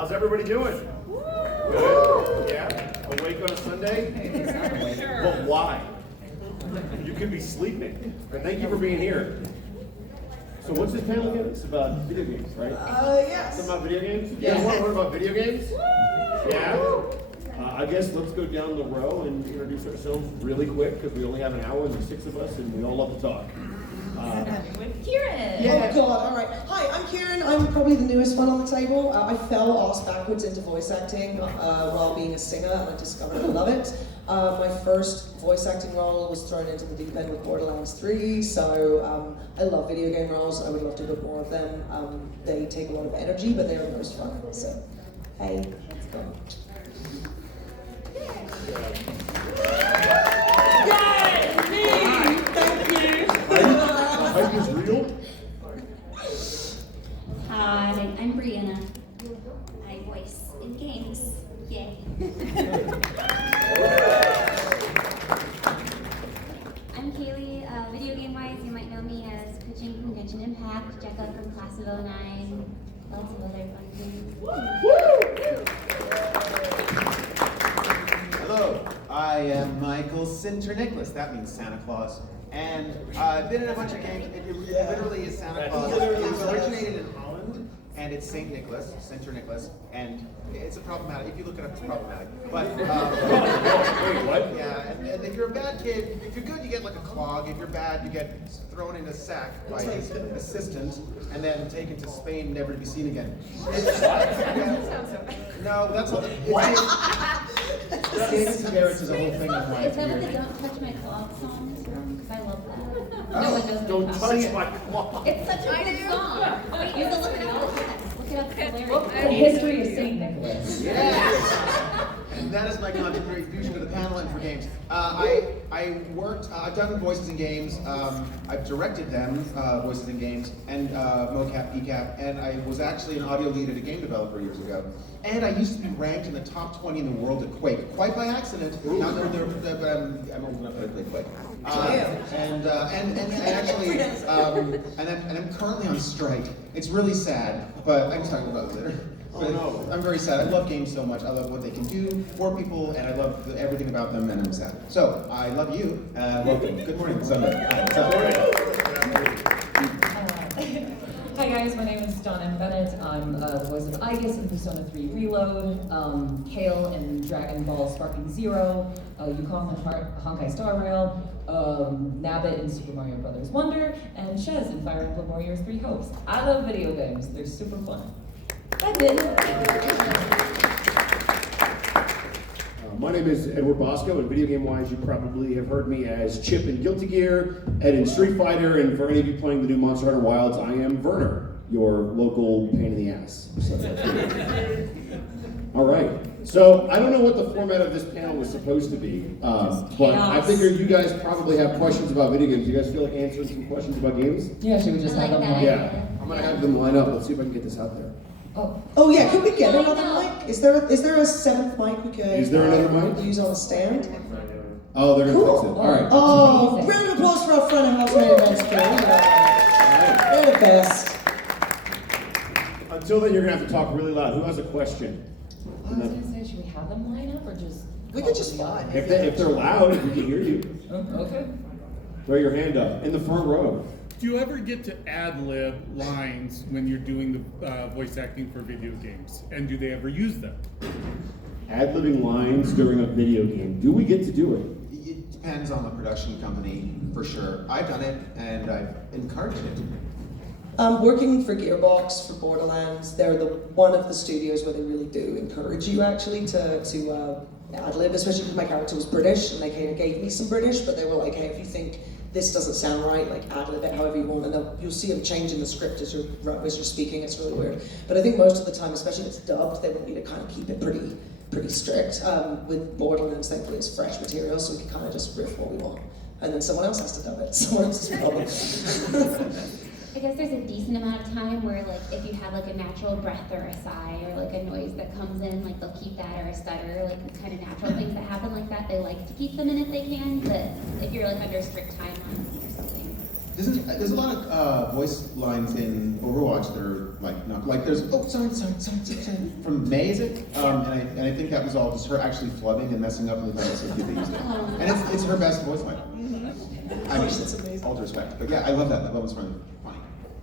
How's everybody doing? Good? Yeah? Awake on a Sunday? Sure. Well, why? You could be sleeping. But thank you for being here. So what's this panel again? It's about video games, right? Yes. Something about video games? You guys want to learn about video games? Yeah? I guess let's go down the row and introduce ourselves really quick because we only have an hour and there's 6 of us and we all love to talk. With Kieran. Oh God, all right. Hi, I'm Kieran. I'm probably the newest one on the table. I fell ass backwards into voice acting while being a singer, and I discovered I love it. My first voice acting role was thrown into the deep end with Borderlands 3, so I love video game roles. I would love to do more of them. They take a lot of energy, but they are the most fun. So, hey, let's go. Yay! Me! Thank you! Hype is real? Hi, I'm Brianna. I voice in games. Yay. I'm Kaylee. Video game wise, you might know me as Pitching from Genshin Impact, Jekka from Class of 09, lots of other fun things. Hello, I am Michael Sinter Nicholas. That means Santa Claus. And I've been in a bunch of games. It literally is Santa Claus. It's originated in Holland, and it's Saint Nicholas, Sinter Nicholas, and it's a problematic. If you look it up, it's problematic. But Wait, what? yeah, and if you're a bad kid, if you're good, you get like a clog. If you're bad, you get thrown in a sack by his assistant, and then taken to Spain, never to be seen again. No, that's all. David's Garrett's is a whole thing of Is that what the weird. Don't Touch My Cloth song is from? Because I love that. No one knows Don't what I'm touch talking my clock. It's such a good song. Wait, you have to look it up. Look it up. It's hilarious. The history of St. Nicholas. Yeah. And that is my contribution to the panel and for games. I worked, I've done voices in games, I've directed them, voices in games, and mocap, PCAP, and I was actually an audio lead at a game developer years ago. And I used to be ranked in the top 20 in the world at Quake, quite by accident. Now I'm old enough to play Quake. And I actually, and I'm currently on strike. It's really sad, but I'm talking about it later. Oh, no. I'm very sad. I love games so much. I love what they can do for people, and I love everything about them, and I'm sad. So, I love you. Welcome. Good morning, Sunday. What's up? Hi guys, my name is Donna Bennett. I'm the voice of Aegis in Persona 3 Reload, Kale in Dragon Ball Sparking Zero, Yukon in Honkai Star Rail, Nabbit in Super Mario Bros. Wonder, and Shez in Fire Emblem Warriors 3 Hopes. I love video games. They're super fun. That's it. My name is Edward Bosco, and video game wise, you probably have heard me as Chip in Guilty Gear, Ed in Street Fighter, and for any of you playing the new Monster Hunter Wilds, I am Werner, your local pain in the ass. So all right. So I don't know what the format of this panel was supposed to be, but I figure you guys probably have questions about video games. You guys feel like answering some questions about games? Yeah, should we just I have like them that. on? Yeah. I'm gonna have them line up. Let's see if I can get this out there. Oh yeah, could we get another mic? Is there a 7th mic we could Is there another mic? use on a stand? Oh, they're gonna Cool. fix it. All right. Oh, Amazing. round of applause for our friend of housemate events crew. They're the best. Until then, you're gonna have to talk really loud. Who has a question? I was gonna say, should we have them line up or just? We could just fly. If they're loud, we can hear you. Oh, okay. Throw your hand up in the front row. Do you ever get to ad-lib lines when you're doing the voice acting for video games? And do they ever use them? Ad-libbing lines during a video game. Do we get to do it? It depends on the production company, for sure. I've done it, and I've encouraged it. Working for Gearbox for Borderlands, they're one of the studios where they really do encourage you actually to ad-lib, especially because my character was British and they kind of gave me some British, but they were like, hey, if you think this doesn't sound right, like ad-lib it however you want, and you'll see them changing the script as you're speaking. It's really weird. But I think most of the time, especially if it's dubbed, they want you to kind of keep it pretty strict. With Borderlands, thankfully it's fresh material, so we can kind of just riff what we want. And then someone else has to dub it, someone else's problem. I guess there's a decent amount of time where, like, if you have like a natural breath or a sigh or like a noise that comes in, like they'll keep that, or a stutter, like the kind of natural things that happen like that, they like to keep them in if they can. But if you're like under strict timelines or something, There's a lot of voice lines in Overwatch that are like not like there's sorry from May, is it? And I think that was all just her actually flubbing and messing up, and they thought it was so cute they used it. And it's her best voice line. I mean, That's amazing. all due respect, but yeah, I love that. I love it's funny.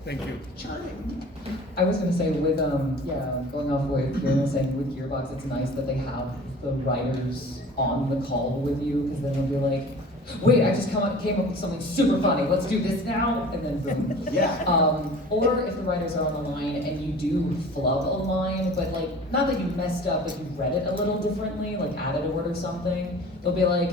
Thank you. Charming. I was gonna say with going off what you're gonna say with Gearbox, it's nice that they have the writers on the call with you, because then they'll be like, wait, I just came up with something super funny. Let's do this now, and then boom. Yeah. Or if the writers are on the line and you do flub a line, but like not that you messed up, but you read it a little differently, like added a word or something, they'll be like,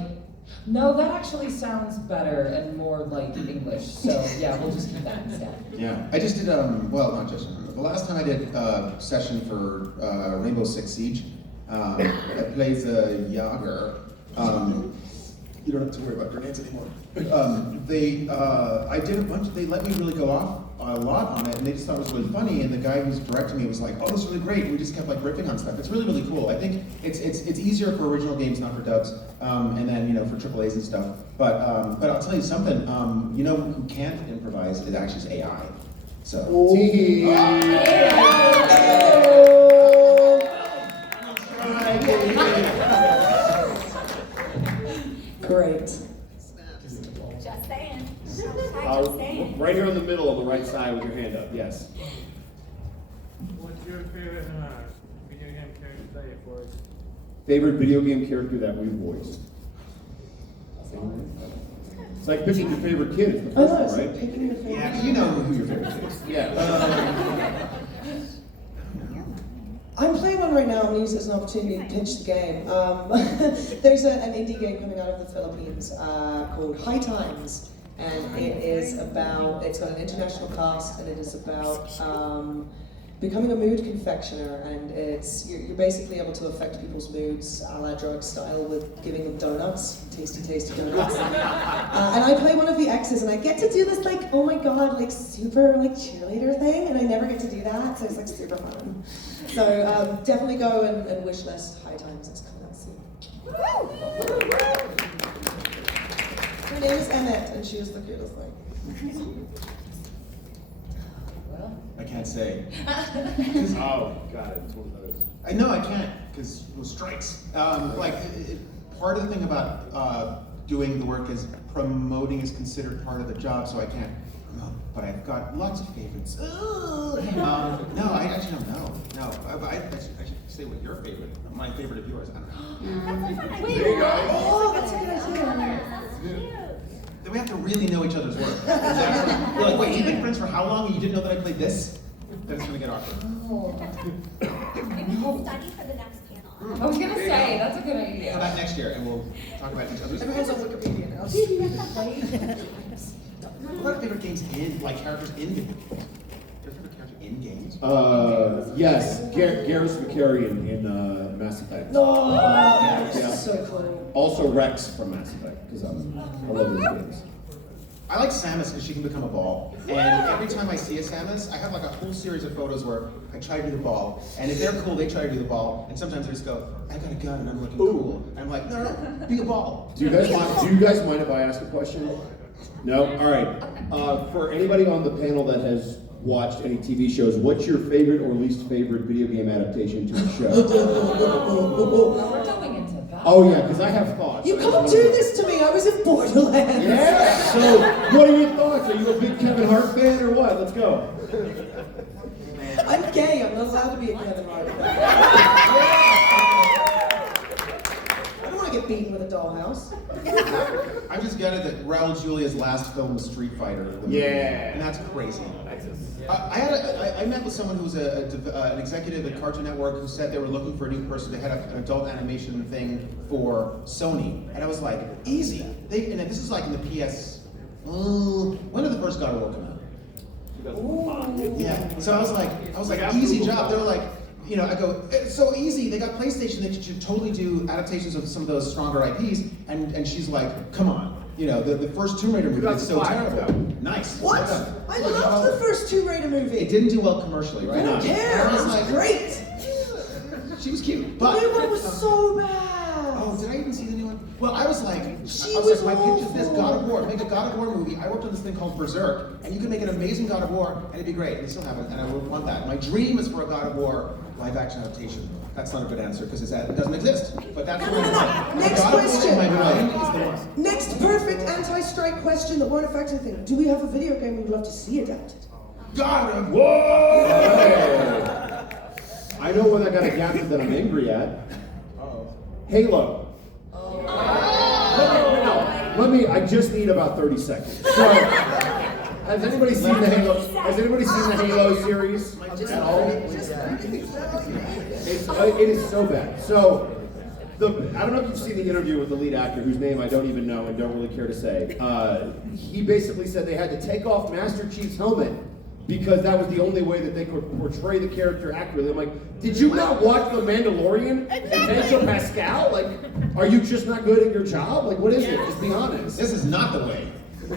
no, that actually sounds better and more like English. So yeah, we'll just keep that instead. Yeah, I just did, well, not just, the last time I did a session for Rainbow Six Siege, I played the Jaeger. You don't have to worry about grenades anymore. I did a bunch, they let me really go off a lot on it, and they just thought it was really funny, and the guy who's directing me was like, oh, this is really great, and we just kept like riffing on stuff. It's really, really cool. I think it's easier for original games, not for dubs, and then, for AAAs and stuff. But I'll tell you something, you know who can't improvise, it actually is AI. So. Great. Just saying. Just saying. Right here in the middle on the right side with your hand up, yes. What's your favorite video game character that you voiced? Favorite video game character that we voiced? It's like picking your favorite kid. It's the Oh, first no, one, it's like right? picking your favorite. Yeah, you know who your favorite is. Yeah. I'm playing one right now. I'm going to use it as an opportunity to pitch the game. There's an indie game coming out of the Philippines called High Times, and it's got an international cast, and it is about becoming a mood confectioner, and you're basically able to affect people's moods a la drug style with giving them donuts, tasty donuts. And I play one of the exes, and I get to do this like, oh my god, like super like cheerleader thing, and I never get to do that, so it's like super fun. So definitely go and wish list High Times. It's coming out soon. Her name is Emmett, and she is the cutest thing. Well, I can't say. Oh, God, it's one of those. I know I can't, because strikes. Part of the thing about doing the work is promoting is considered part of the job, so I can't promote. But I've got lots of favorites. No, I actually don't know. No, I should say what your favorite, my favorite of yours. I don't know. There you go. Oh, that's a good idea. That's cute. Then we have to really know each other's work. You're like, wait, you've been friends for how long and you didn't know that I played this? Then it's gonna get awkward. Maybe we'll study for the next panel. I was gonna say, that's a good How idea. about next year and we'll talk about each other's Everyone's on Wikipedia now. What are favorite games in, like characters in games? Do you have a favorite character in games? Yes, Garrus Vicarian in Mass Effect. No, Yeah. so cool. Also Rex from Mass Effect, because I love those games. I like Samus because she can become a ball. And every time I see a Samus, I have like a whole series of photos where I try to do the ball. And if they're cool, they try to do the ball. And sometimes I just go, I got a gun and I'm looking cool. And I'm like, no, be a ball. Do you guys mind if I ask a question? No? All right. For anybody on the panel that has watched any TV shows, what's your favorite or least favorite video game adaptation to a show? We're going into that. Oh yeah, because I have thoughts. You can't do this to me. I was in Borderlands. Yeah. So, what are your thoughts? Are you a big Kevin Hart fan or what? Let's go. I'm gay. I'm not allowed to be a Kevin Hart fan. I don't want to get beaten with a dollhouse. I'm just gutted that Raul Julia's last film was Street Fighter. Yeah. And that's crazy. I met with someone who was an executive at Cartoon Network who said they were looking for a new person. They had an adult animation thing for Sony. And I was like, easy. And this is like in the PS... when did the first God of War come out? Yeah. So I was like, easy job. They were like, I go, it's so easy. They got PlayStation. They should totally do adaptations of some of those stronger IPs. And she's like, come on. The first Tomb Raider movie is so terrible. Nice. What? I loved the first Tomb Raider movie. It didn't do well commercially, right? I don't care. I It was was like, great. she was cute. The But new one was so bad. oh, did I even see the new one? Well, I was like, my pitch is this, awful. God of War, make a God of War movie. I worked on this thing called Berserk, and you can make an amazing God of War, and it'd be great. And they still haven't, and I would want that. My dream is for a God of War live action adaptation. That's not a good answer because it doesn't exist. But that's what I'm Next God of War question. in my mind is the one. Next perfect anti-strike question that won't affect anything. Do we have a video game we'd love to see adapted? God of Whoa! I know when I got adapted that I'm angry at. Halo. Let me, I just need about 30 seconds. So, has anybody seen the Halo? Has anybody seen the Halo series at all? It is so bad. So, I don't know if you've seen the interview with the lead actor, whose name I don't even know and don't really care to say. He basically said they had to take off Master Chief's helmet because that was the only way that they could portray the character accurately. I'm like, did you not watch The Mandalorian and Pedro Pascal? Like, are you just not good at your job? Like, what is it? Just be honest. This is not the way.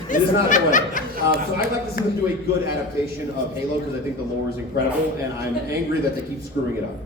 It is not the way. So I'd like to see them do a good adaptation of Halo because I think the lore is incredible, and I'm angry that they keep screwing it up.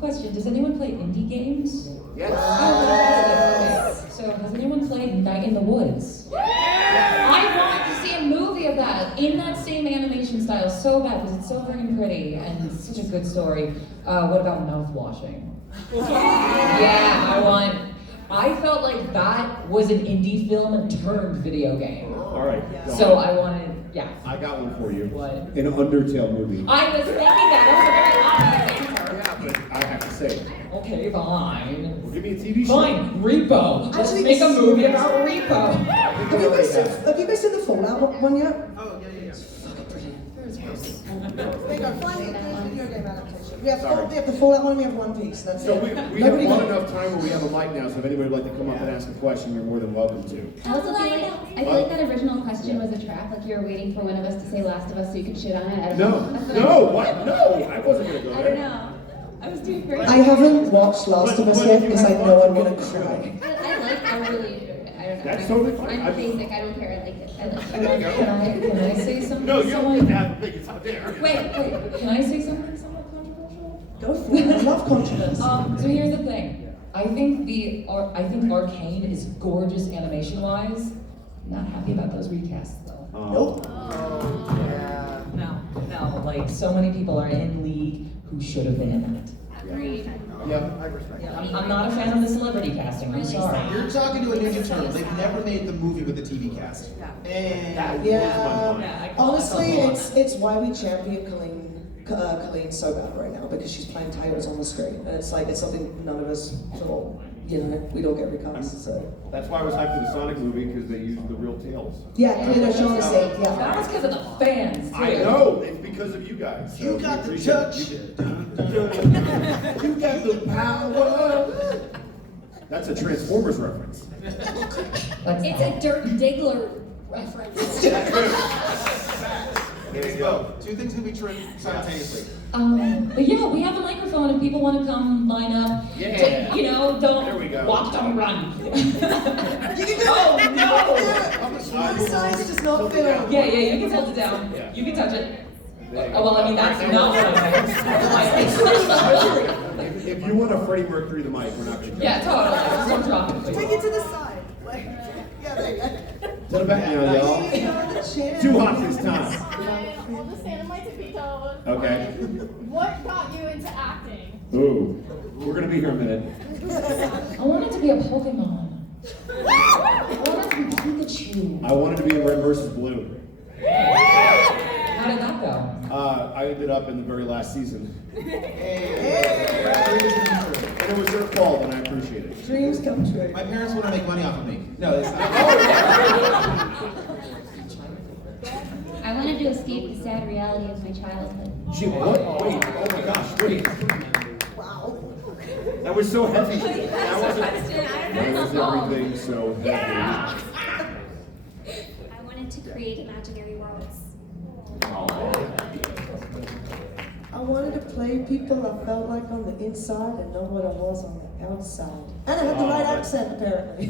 Question, does anyone play indie games? Yes. Oh, fantastic. Okay. So, has anyone played Night in the Woods? I want to see a movie of that in that same animation style so bad because it's so freaking pretty and it's such a good story. What about mouth washing? Yeah, I felt like that was an indie film turned video game. All right. So I wanted, yeah. I got one for you. What? An Undertale movie. I was thinking that. That was a very obvious answer. Yeah, but I have to say, Okay, fine. give me a TV show. Fine, Repo. Let's Actually, make a this- movie about Repo. Have you guys seen the Fallout one yet? Oh, yeah. Make our final video game adaptation. We have Sorry. the Fallout one, we have One Piece. That's So it. we have Nobody long knows. enough time where we have a mic now, so if anybody would like to come up and ask a question, you're more than welcome to. I also feel like that original question was a trap. Like you were waiting for one of us to say Last of Us so you could shit on it. I don't know. That's what I- What? No, I wasn't gonna go I there. don't know. I was doing great. I haven't watched Last of Us But yet if you because I have know I'm fun, gonna you cry. I really enjoyed it. I don't know. That's totally fine. I'm basic. I don't care. I like it. I like it. There you go. Can I say something? No, you don't somewhat- have to think it's out there. Wait. Can I say something somewhat controversial? Go for it. I love controversy. So here's the thing. I think Arcane is gorgeous animation-wise. Not happy about those recasts though. Nope. No, like so many people are in league who should have been in it. Agreed. Yep, I respect that. I'm not a fan of the celebrity casting. I'm sorry. You're talking to a Ninja Turtle. They've never made the movie with the TV cast. That Yeah. blows my mind. Honestly, it's why we champion Colleen so bad right now because she's playing titles on the screen, and it's like it's something none of us thought. You know, we don't get recast. So That's why I was hyped for the Sonic movie, because they used the real tails. yeah, you know, Shaun That yeah. was because of the fans, too. I know, it's because of you guys. So You we got the appreciate it. touch. You got the power. That's a Transformers reference. It's a Dirk Diggler reference. It's both. Two things can be true simultaneously. But yeah, we have a microphone if people want to come line up. Yeah. You know, There we go. don't walk, don't run. You can do Oh, it. no. One size does not fit all. Yeah, you can tilt it down. Yeah. You can touch it. There you Oh, well, I mean, that's not what I'm If you want a Freddie Mercury the mic, we're not going to Yeah, totally. Just don't drop it, Take please. it to the side. Like, yeah, there you go. To the back now, y'all. Too hot this time. I'll just stand on my tippy toes. Okay. What got you into acting? Ooh, we're going to be here a minute. I wanted to be a Pokemon. I wanted to be Pikachu. I wanted to be in Red versus Blue. How did that go? I ended up in the very last season. And it was your fault, and I appreciate it. Dreams come true. My parents want to make money off of me. No, it's not. I wanted to escape the sad reality of my childhood. What? Wait, oh my gosh, wait. Wow. That was so heavy. That was everything so heavy. I wanted to create imaginary worlds. I wanted to play people I felt like on the inside and know what I was on the outside. And I had the right accent, apparently.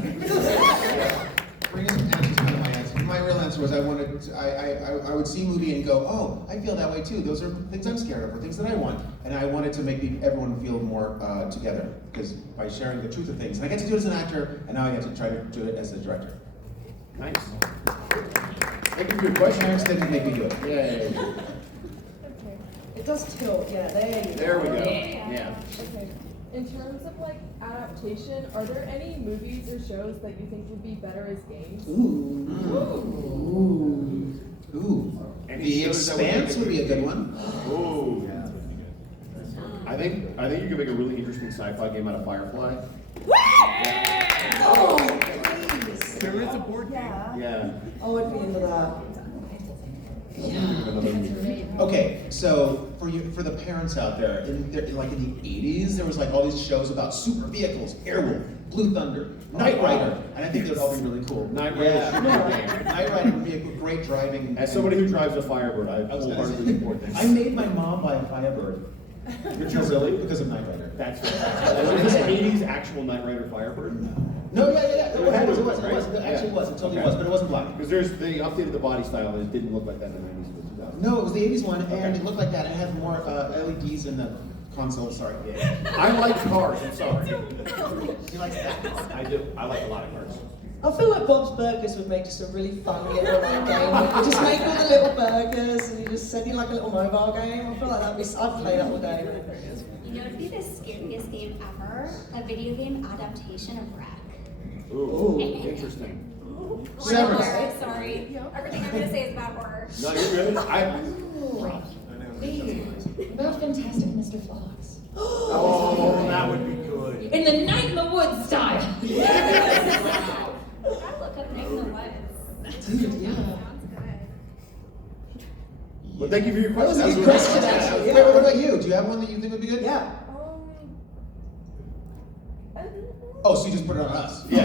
Bring some energy to my answer. My real answer was I would see a movie and go, oh, I feel that way too. Those are things I'm scared of, or things that I want. And I wanted to make everyone feel more together, because by sharing the truth of things. And I get to do it as an actor, and now I get to try to do it as a director. Nice. Thank you for your question. Parents didn't make me do it. Yay. It does tilt, yeah, there you go. There we go. Yeah. Okay. In terms of like adaptation, are there any movies or shows that you think would be better as games? Ooh. Any The shows that would Expanse make would be a good one. Ooh. I think you could make a really interesting sci-fi game out of Firefly. Oh, please. There is a board game. Yeah. Oh, I'd be into that. Okay, so for the parents out there, in the 80s, there was like all these shows about super vehicles, Airwolf, Blue Thunder, Knight Rider, and I think they'd all be really cool. Knight Rider should be a game. Knight Rider would be a great driving. As somebody who drives a Firebird, I wholeheartedly support this. I made my mom buy a Firebird. Did you really? Because of Knight Rider. That's fantastic. Was this 80s actual Knight Rider Firebird? No, yeah. It was. It Yeah. actually was. It totally was, but it wasn't black. Because they updated the body style and it didn't look like that in the 90s. No, it was the 80s one, and it looked like that. It had more LEDs in the console. Sorry. I like cars, I'm sorry. He likes that. I do. I like a lot of cars. I feel like Bob's Burgers would make just a really fun little game. You just make all the little burgers and you just send you like a little mobile game. I feel like I'd play that all day. You know, it'd be the scariest game ever, a video game adaptation of Wreck. Ooh, interesting. Severance. Horror, sorry. Everything I'm gonna say is about horror. No, you're good. About Fantastic Mr. Fox. Oh, that would be good. In the Night in the Woods style. Wow. Gotta look up Night in the Woods. Dude, yeah. Sounds good. Well, thank you for your That was question. a good question, actually. Wait, Yeah. what about you? Do you have one that you think would be good? Yeah. Oh, so you just put it on us? Yeah.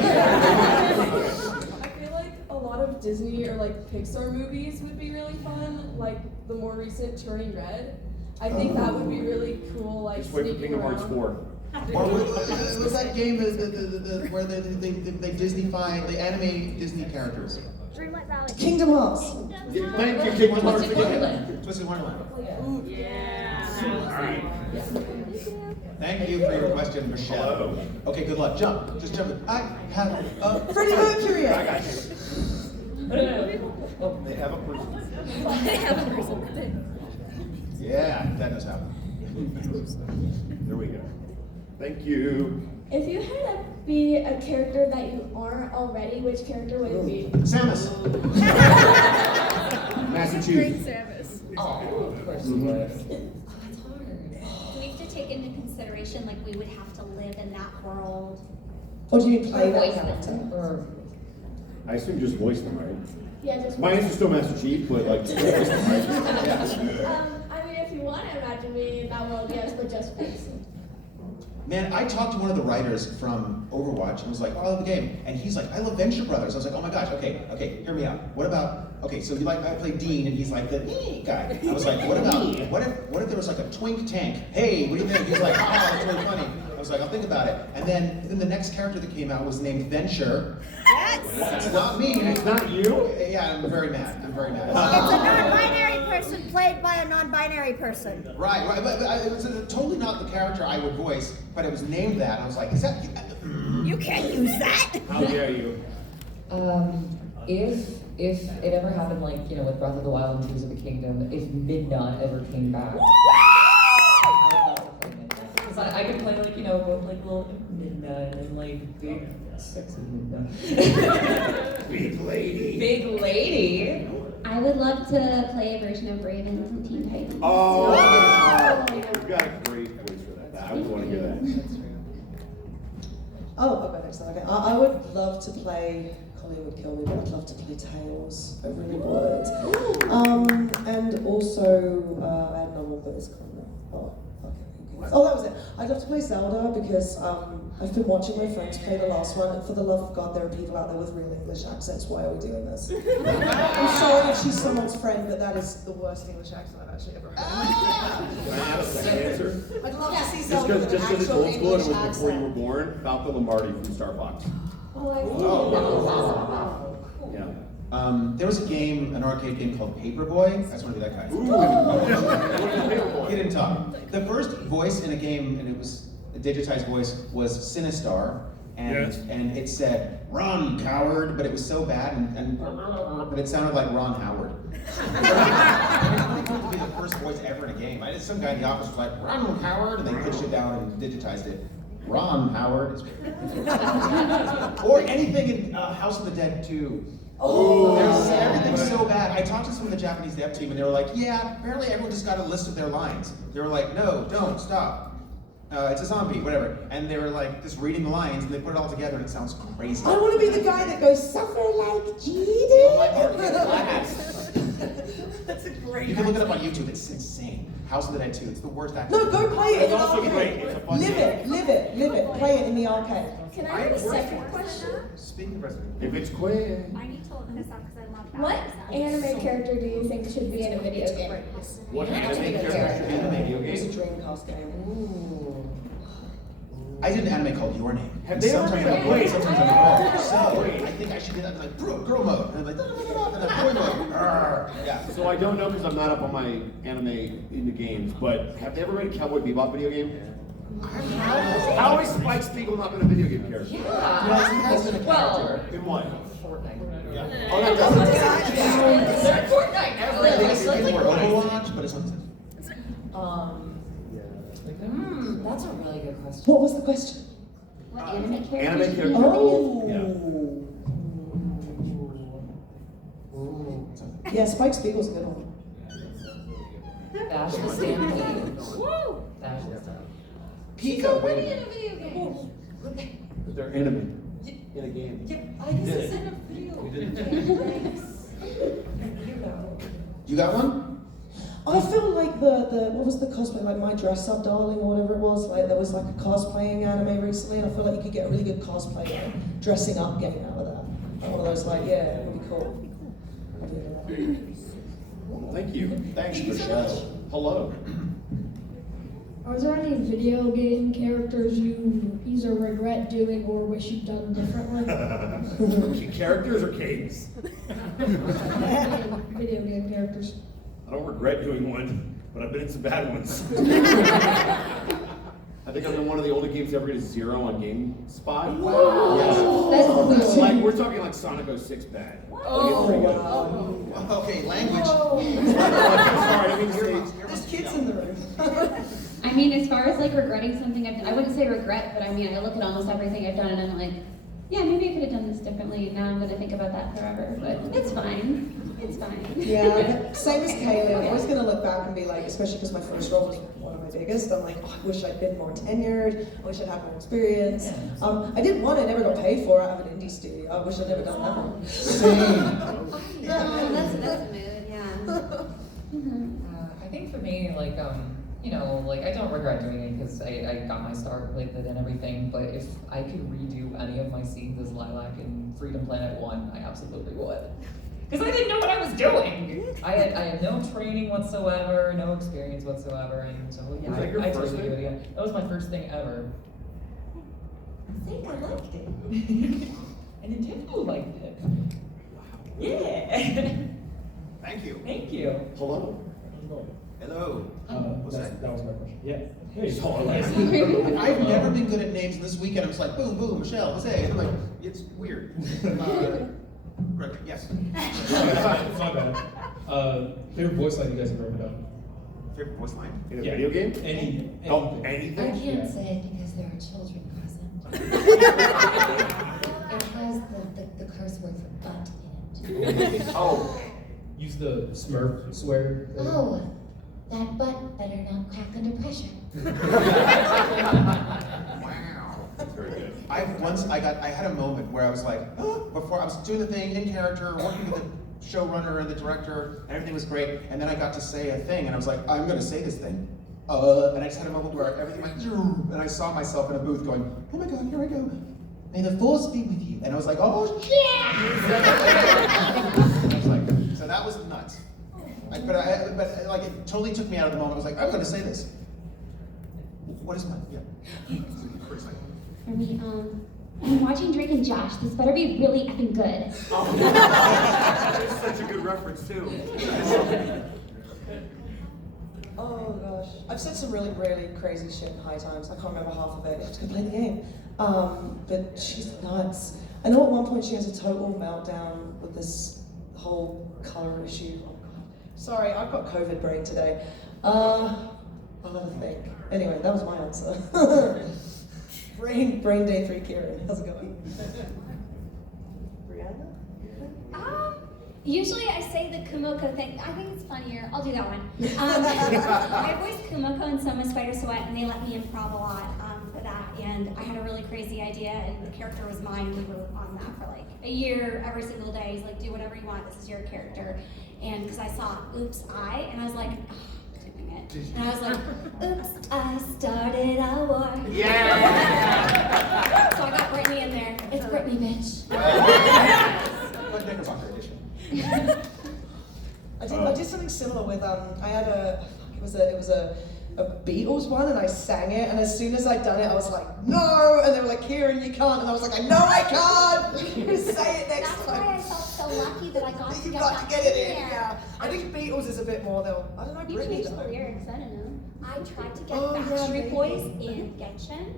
I feel like a lot of Disney or like Pixar movies would be really fun, like the more recent Turning Red. I think that would be really cool, like Just wait for sneaking Kingdom Hearts around. 4. Or was that game where they Disney-fy, they animate Disney characters? Dreamlight Valley. Kingdom Hearts. Thank you, Kingdom Hearts Twisted again. Wonderland. Twisted Wonderland. Alright. Thank you for your question, Michelle. Hello. Okay, good luck. Jump. Just jump. I have a... Freddie Mercury. I got you. Oh, they have a person. Yeah, that does happen. There we go. Thank you. If you had to be a character that you aren't already, which character would it be? Samus. Massachusetts. Oh, of course you would. Do we have to take into consideration, like, we would have to live in that world? Or do you play that Voice character? them, or I assume just voice them, right? Yeah, just My answer's still Master Chief, but like, just voice them, right? I mean, if you want to imagine me in that world, yes, but just face. Man, I talked to one of the writers from Overwatch and was like, oh, I love the game. And he's like, I love Venture Brothers. I was like, oh my gosh, okay, hear me out. What about, okay, so you like, I play Dean and he's like the guy. I was like, what if there was like a twink tank? Hey, what do you think? He's like, oh, that's really funny. I was like, I'll think about it. And then the next character that came out was named Venture. It's not me. It's not you? Yeah, I'm very mad. It's a non-binary person played by a non-binary person. Right, but it was totally not the character I would voice, but it was named that. I was like, is that... You can't use that. How dare you? If it ever happened, like, you know, with Breath of the Wild and Tears of the Kingdom, if Midna ever came back, I would love to play Midna. Because I could play, like, you know, both, like, little Midna and, like, big, sexy Midna. Big lady. Big lady? I would love to play a version of Raven from Teen Titans. Oh, you've got a great voice for that. I would want to hear that. Oh, I'll go next time. Okay. I would love to play, Colleen would kill me, but I'd love to play Tails. I really would. And also, I had another one, but it's called Oh, that was it. I'd love to play Zelda because I've been watching my friends play the last one, and for the love of God, there are people out there with real English accents. Why are we doing this? I'm sorry if she's someone's friend, but that is the worst English accent I've actually ever heard. Can I have a second answer? I'd love to see Just Zelda with an because it's actual old school and it English was before you were accent. born, Falco Lombardi from Star Fox. Oh, I see. Yeah. There was a game, an arcade game called Paperboy. I just want to be that guy. He didn't talk. The first voice in a game, and it was a digitized voice, was Sinistar. And it said, "Run, coward," but it was so bad, but it sounded like Ron Howard. It to be the first voice ever in a game. Some guy in the office was like, "Run, Howard," and they pitched it down and digitized it. Ron Howard. Or anything in House of the Dead 2. Everything's so bad. I talked to some of the Japanese dev team, and they were like, "Yeah, apparently everyone just got a list of their lines." They were like, "No, don't, stop. It's a zombie, whatever." And they were like just reading the lines, and they put it all together, and it sounds crazy. I want to be the guy that goes, "Suffer like Jesus." That's a great. You can look it up on YouTube. It's insane. House of the Dead 2. It's the worst acting. No, go play it. It's also great. It's a fun Live game. it. Play it in the arcade. Can I have a second question? Speaking of Resident If it's quick. I need to look this up because I love that. What anime character do you think should be in a video game? What anime character should be in a video It's a game? Dreamcast game. I did an anime called Your Name. Have they ever Sometimes made I'm a- great, sometimes I'm wrong. So I think I should do that. I'm like, girl mode. And I'm like, and then boy mode. Arr. Yeah. So I don't know because I'm not up on my anime in the games, but have they ever made a Cowboy Bebop video game? How is Spike Spiegel not been a video game character? Well, In what? Fortnite. Oh, that doesn't. They're Fortnite. It's like Overwatch, but it's not. That's a really good question. What was the question? What anime character? Anime should character. be- Yeah, Spike Spiegel's a good one. Dash the Stampede. Dash the Stampede. Pico. Wait a minute. video game. They're anime in a game. I guess it's in a video game. You know. You got one? I feel like the what was the cosplay, like My Dress Up Darling or whatever it was, like there was like a cosplaying anime recently, and I feel like you could get a really good cosplay like, dressing up game out of that. Like one of those like, yeah, it would be cool. Thank you. Thanks, Michelle. Hello. Are there any video game characters you either regret doing or wish you'd done differently? Characters or games? Video game characters. I don't regret doing one, but I've been in some bad ones. I think I've been one of the only games to ever get a 0 on GameSpot. Wow. That's cool. Like we're talking like Sonic 06 bad. Okay, language. Sorry, I mean There's kids in the room. I mean, as far as like regretting something, I wouldn't say regret, but I mean, I look at almost everything I've done and I'm like, yeah, maybe I could have done this differently, and now I'm gonna think about that forever, but it's fine. It's fine. Yeah, same as Kaylee. I'm always going to look back and be like, especially because my first role was one of my biggest, I'm like, oh, I wish I'd been more tenured, I wish I'd had more experience. I did one I never got paid for out of an indie studio. I wish I'd never done that one. That's a mood, yeah. I think for me, like, you know, like I don't regret doing it because I got my start with it and everything, but if I could redo any of my scenes as Lilac in Freedom Planet 1, I absolutely would. Because I didn't know what I was doing. I had no training whatsoever, no experience whatsoever, and so yeah, Was that your I first totally do it thing? again. That was my first thing ever. I think I liked it. And Nintendo liked it. Yeah. Thank you. Thank you. Hello. Hello. What's that? That was my question. Yeah. It's all right. I've never been good at names, and this weekend I'm just like, boom, boom, Michelle, Jose. And I'm like, it's weird. Great, yes. My bad. Favorite voice line you guys have ever done? Favorite voice line? In a video game? Anything. Oh, I anything? can't say it because there are children present. It has the curse word for butt in it. Oh. Use the Smurf swear. Oh, that butt better not crack under pressure. Wow. Very good. I had a moment where I was like, oh, before I was doing the thing in character, working with the showrunner and the director, and everything was great, and then I got to say a thing, and I was like, I'm gonna say this thing. And I just had a moment where everything went, and I saw myself in a booth going, oh my god, here I go. May the force be with you. And I was like, oh yeah! I was like, so that was nuts. But like it totally took me out of the moment. I was like, I'm gonna say this. What is mine? Yeah. For me, I'm watching Drake and Josh. This better be really effing good. That's such a good reference too. Oh gosh, I've said some really, really crazy shit in High Times. I can't remember half of it. I just couldn't play the game. But she's nuts. I know at one point she has a total meltdown with this whole color issue. Oh god. Sorry, I've got COVID brain today. I'll have a think. Anyway, that was my answer. brain day 3 Kieran. How's it going? Brianna? Usually I say the Kumoko thing. I think it's funnier. I'll do that one. I voiced Kumoko in Soma Spider Sweat, and they let me improv a lot for that. And I had a really crazy idea, and the character was mine. And we were on that for like a year, every single day. He's like, do whatever you want. This is your character. And because I saw Oops, and I was like, doing it. And I was like, Oops, I started a war. Yeah! So I got Brittany in there. It's Brittany, bitch. Like Knickerbocker edition. I did something similar with I had it was a Beatles one, and I sang it, and as soon as I'd done it I was like, no, and they were like, Kieran, you can't, and I was like, I know I can't. You say it next That's time. why I felt so lucky that I got to You get got that to get it in. there. Yeah, I think Beatles is a bit more though. I don't know, You Britney changed the though. lyrics, I don't know. I tried to get Oh, yeah, Backstreet maybe. Boys in Genshin.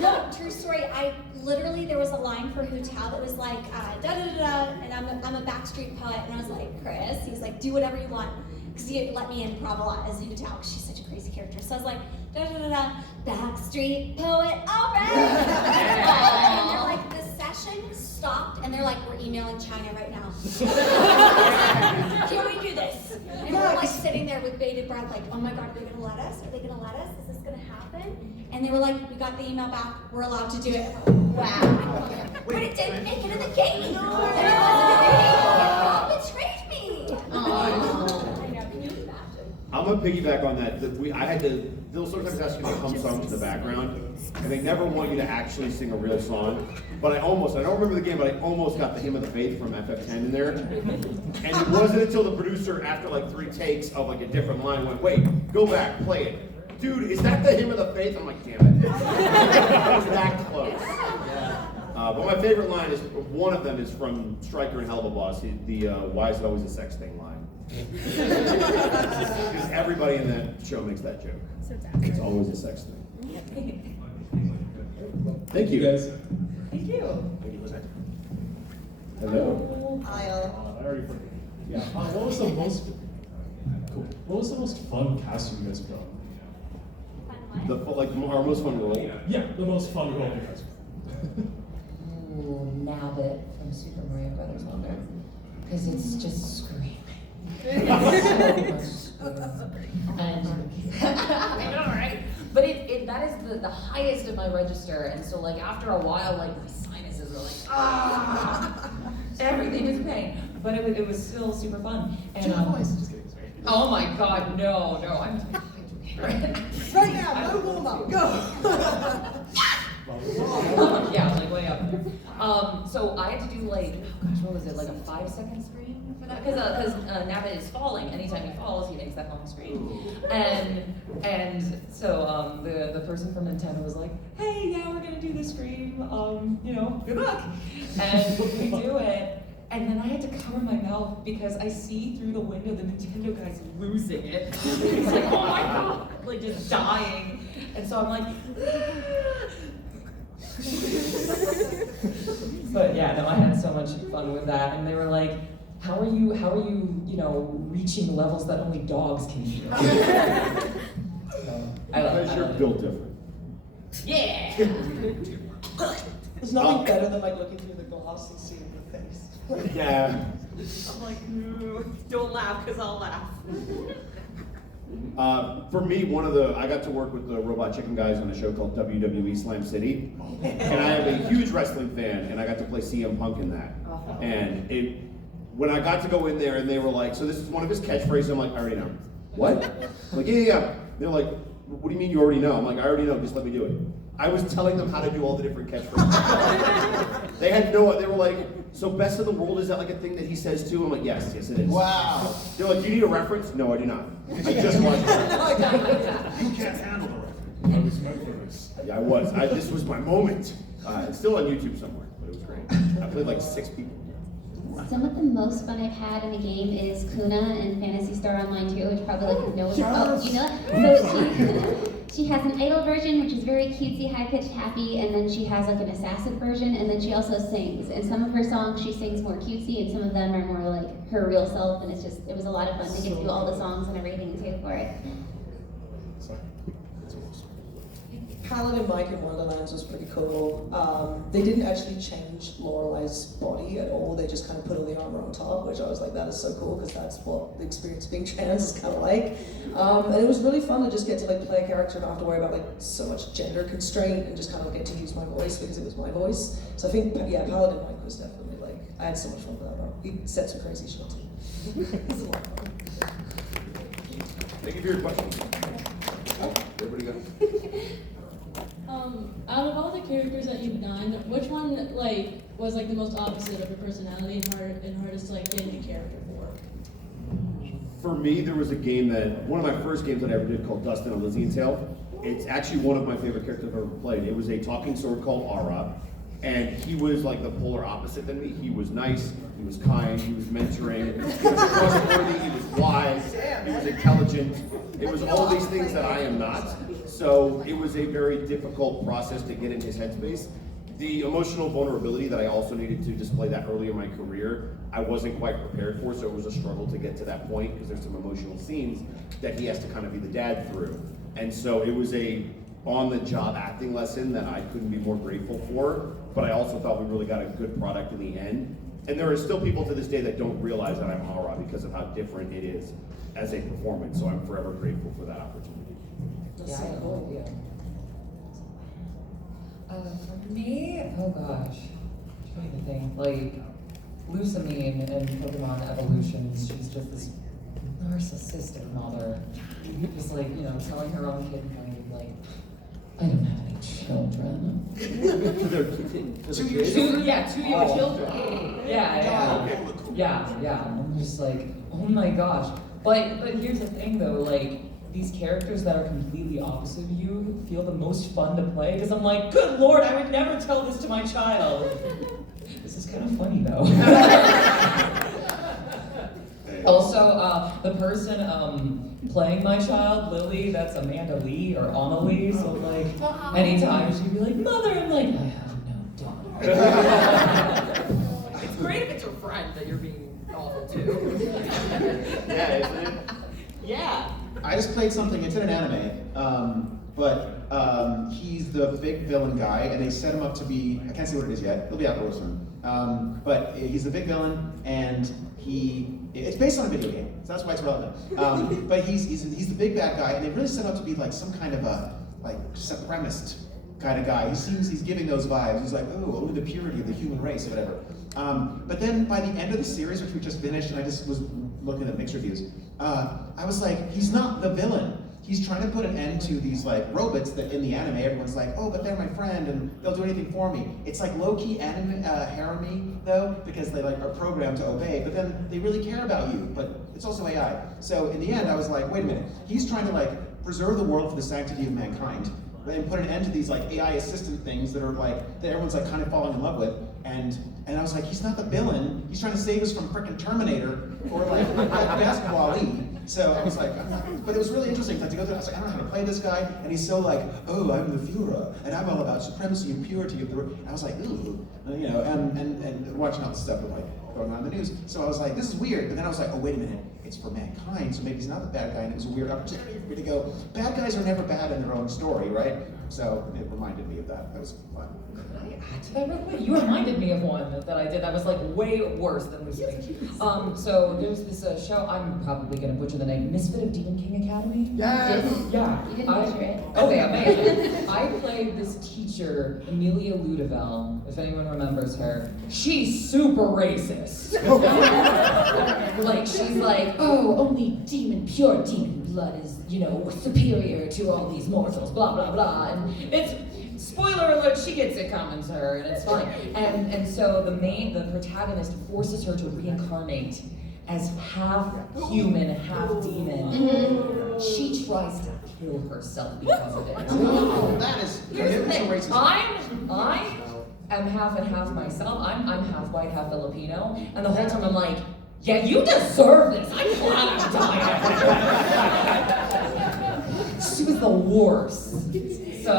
No, true story. I literally, there was a line for Hu Tao that was like, da da da da, and I'm a Backstreet poet, and I was like, Chris, he's like, do whatever you want, because he let me improv a lot as Hu Tao, because she's such a crazy character. So I was like, da da da da, Backstreet poet, all right. And they're like, the session stopped, and they're like, we're emailing China right now. Can we do this? And we're like sitting there with bated breath, like, oh my god, are they gonna let us? Are they gonna let us? Is this gonna happen? And they were like, we got the email back, we're allowed to do it. Wow. But it didn't make it in the game. No. And it wasn't in the game. You betrayed me. I know, can you imagine? I'm gonna piggyback on that. They'll sometimes ask you to hum songs in the background, and they never want you to actually sing a real song. But I don't remember the game, but I almost got the Hymn of the Faith from FF10 in there. And it wasn't until the producer, after like 3 takes of like a different line, went, wait, go back, play it. Dude, is that the Hymn of the Faith? I'm like, damn it. It was that close. But my favorite line is, one of them is from Stryker and Hell of a Boss, the why is it always a sex thing line. Because everybody in that show makes that joke. It's always a sex thing. Thank you. guys. Thank you. Hello. Hi, I already forgot. Yeah. What was the most fun costume you guys put on? Our most fun role. Yeah, the most fun role you guys Ooh, Nabbit from Super Mario Brothers Wonder. Because it's just screaming. It's so much screaming. And I know, right? But that is the highest of my register, and so like after a while, like my sinuses are like everything is pain. But it was still super fun. And Just kidding, sorry. oh my god, no, I'm Right now, no warm up, go. yeah, like way up there. So I had to do like, oh gosh, what was it, like a 5-second scream for that? Because Nabbit is falling. Anytime he falls, he makes that long scream. And so the person from Nintendo was like, hey, yeah, we're gonna do the scream. Good luck. And we do it. And then I had to cover my mouth because I see through the window the Nintendo guy's losing it. He's like, oh my god, like just dying. And so I'm like, but yeah, no, I had so much fun with that. And they were like, how are you, reaching levels that only dogs can do? Because you're built different. Yeah. There's nothing better than like looking through the glass and seeing the face. Yeah. I'm like, no, don't laugh, because I'll laugh. For me, I got to work with the Robot Chicken guys on a show called WWE Slam City. And I am a huge wrestling fan, and I got to play CM Punk in that. And when I got to go in there and they were like, so this is one of his catchphrases, I'm like, I already know. What? I'm like, yeah. They're like, what do you mean you already know? I'm like, I already know, just let me do it. I was telling them how to do all the different catchphrases. They had no, they were like, so best of the world, is that like a thing that he says too? I'm like, yes it is. Wow. They're like, do you need a reference? No, I do not. I just watched it. You can't handle the reference. I was mesmerized. Yeah, I was. This was my moment. It's still on YouTube somewhere, but it was great. I played like 6 people. Some of the most fun I've had in a game is Kuna and Phantasy Star Online 2, which probably like no one. Oh, you know that? So she has an idol version, which is very cutesy, high-pitched, happy, and then she has like an assassin version, and then she also sings. And some of her songs she sings more cutesy, and some of them are more like her real self. And it was a lot of fun to get through all the songs and everything too for it. Paladin Mike in Borderlands was pretty cool. They didn't actually change Lorelei's body at all. They just kind of put all the armor on top, which I was like, that is so cool, because that's what the experience of being trans is kind of like. And it was really fun to just get to like play a character and not have to worry about like so much gender constraint and just kind of get to use my voice because it was my voice. So I think, yeah, Paladin Mike was definitely like, I had so much fun with that. He said some crazy shit too. It was a lot of fun. Thank you for your questions. Everybody go. Out of all the characters that you've done, which one like was like the most opposite of your personality and hardest to like get into character for? For me, there was a game one of my first games that I ever did called Dustin Elysian Tale. It's actually one of my favorite characters I've ever played. It was a talking sword called Ara, and he was like the polar opposite than me. He was nice, he was kind, he was mentoring, he was trustworthy, he was wise, he was intelligent. It was all these things that I am not. So it was a very difficult process to get in his headspace. The emotional vulnerability that I also needed to display that early in my career, I wasn't quite prepared for, so it was a struggle to get to that point because there's some emotional scenes that he has to kind of be the dad through. And so it was a on-the-job acting lesson that I couldn't be more grateful for, but I also thought we really got a good product in the end. And there are still people to this day that don't realize that I'm Ara because of how different it is as a performance, so I'm forever grateful for that opportunity. Yeah, I have no idea. For me, oh gosh, I'm trying to think. Like, Lucamine in Pokemon Evolutions, she's just this narcissistic mother. Just like, telling her own kid, like, I don't have any children. Two-year children. Yeah. I'm just like, oh my gosh. But here's the thing though, like, these characters that are completely opposite of you feel the most fun to play because I'm like, good lord, I would never tell this to my child. This is kind of funny though. Also, the person playing my child, Lily, that's Amanda Lee or Anna Lee, so like, anytime she'd be like, Mother, I'm like, I have no daughter. It's great if it's your friend that you're being awful to. Yeah, isn't it? Yeah. I just played something, it's in an anime, but he's the big villain guy, and they set him up to be, I can't say what it is yet, it'll be out real soon. But he's the big villain, and it's based on a video game, so that's why it's relevant. But he's the big bad guy, and they really set him up to be like some kind of a, like, supremacist kind of guy. He's giving those vibes. He's like, oh, only the purity of the human race, or whatever. But then by the end of the series, which we just finished, and I just was looking at mixed reviews, I was like, he's not the villain. He's trying to put an end to these like robots that in the anime everyone's like, oh, but they're my friend and they'll do anything for me. It's like low-key anime harem-y though, because they like are programmed to obey, but then they really care about you, but it's also AI. So in the end, I was like, wait a minute, he's trying to like preserve the world for the sanctity of mankind and put an end to these like AI assistant things that are like, that everyone's like kind of falling in love with. And I was like, he's not the villain. He's trying to save us from frickin' Terminator or like Basketball League. So I was like, but it was really interesting to go through. I was like, I don't know how to play this guy, and he's so like, oh, I'm the Führer, and I'm all about supremacy and purity of the. And I was like, ooh, and watching all the stuff with like going on in the news. So I was like, this is weird. But then I was like, oh, wait a minute, it's for mankind, so maybe he's not the bad guy. And it was a weird opportunity for me to go. Bad guys are never bad in their own story, right? So it reminded me of that. That was fun. You reminded me of one that I did that was like way worse than Lucy. So there's this show, I'm probably gonna butcher the name, Misfit of Demon King Academy? Yes. Yeah. You didn't butcher it. Okay, amazing. I played this teacher, Amelia Ludovel, if anyone remembers her. She's super racist. Like, she's like, oh, only pure demon blood is, superior to all these mortals, blah, blah, blah. And it's, spoiler alert, she gets it coming to her, and it's fine. And so the protagonist forces her to reincarnate as half human, half demon. She tries to kill herself because of it. Oh, that is Here's the thing. racist. I am half and half myself. I'm half white, half Filipino, and the whole time I'm like, yeah, you deserve this. I'm glad I'm dying. She was the worst. So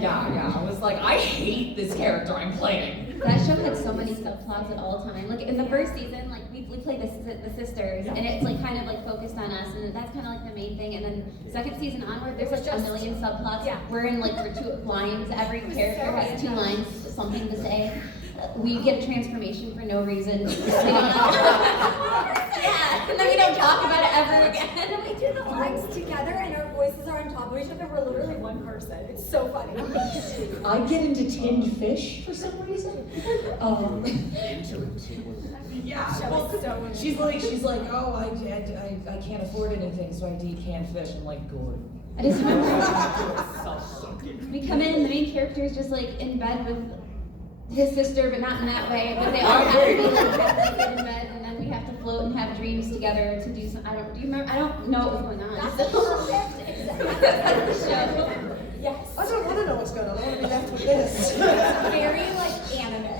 yeah, I was like, I hate this character I'm playing. That show had so many subplots at all times. Like in the first season, like we played the sisters, and it's like kind of like focused on us, and that's kind of like the main thing. And then second season onward, there's like a million subplots. Yeah. We're in like for 2 lines. Every character has 2 lines, something to say. We get a transformation for no reason. We don't yeah, and then we don't talk about it ever again. And then we do the lines together and our voices are on top of each other. We're literally one person. It's so funny. I get into tinned fish for some reason. Yeah, well, she's like, oh, I can't afford anything, so I eat canned fish. I'm like, good. I just remember we come in, the main character is just like in bed with his sister, but not in that way. But they all have to be like in bed, and then we have to float and have dreams together to do some. Do you remember? I don't know what was going on. That's perfect. Exactly. The show. Yes. I don't want to know what's going on. I want to be left with this. Very like anime.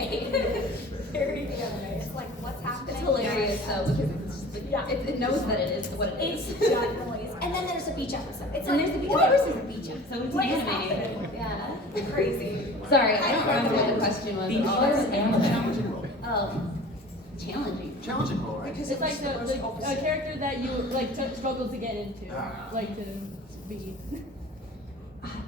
Very anime. It's like what's happening. It's hilarious though because it's just like, it knows that it is what it is. It's definitely. And then there's a beach episode. It's And like, there's the of beach course episode. there's a beach episode. So it's What is animated. happening? Yeah. Crazy. Sorry, I don't remember what the question was. Because anime. Challenging role. Oh, challenging. Challenging role, right? Because It's like the a character that you like struggle to get into, like to be.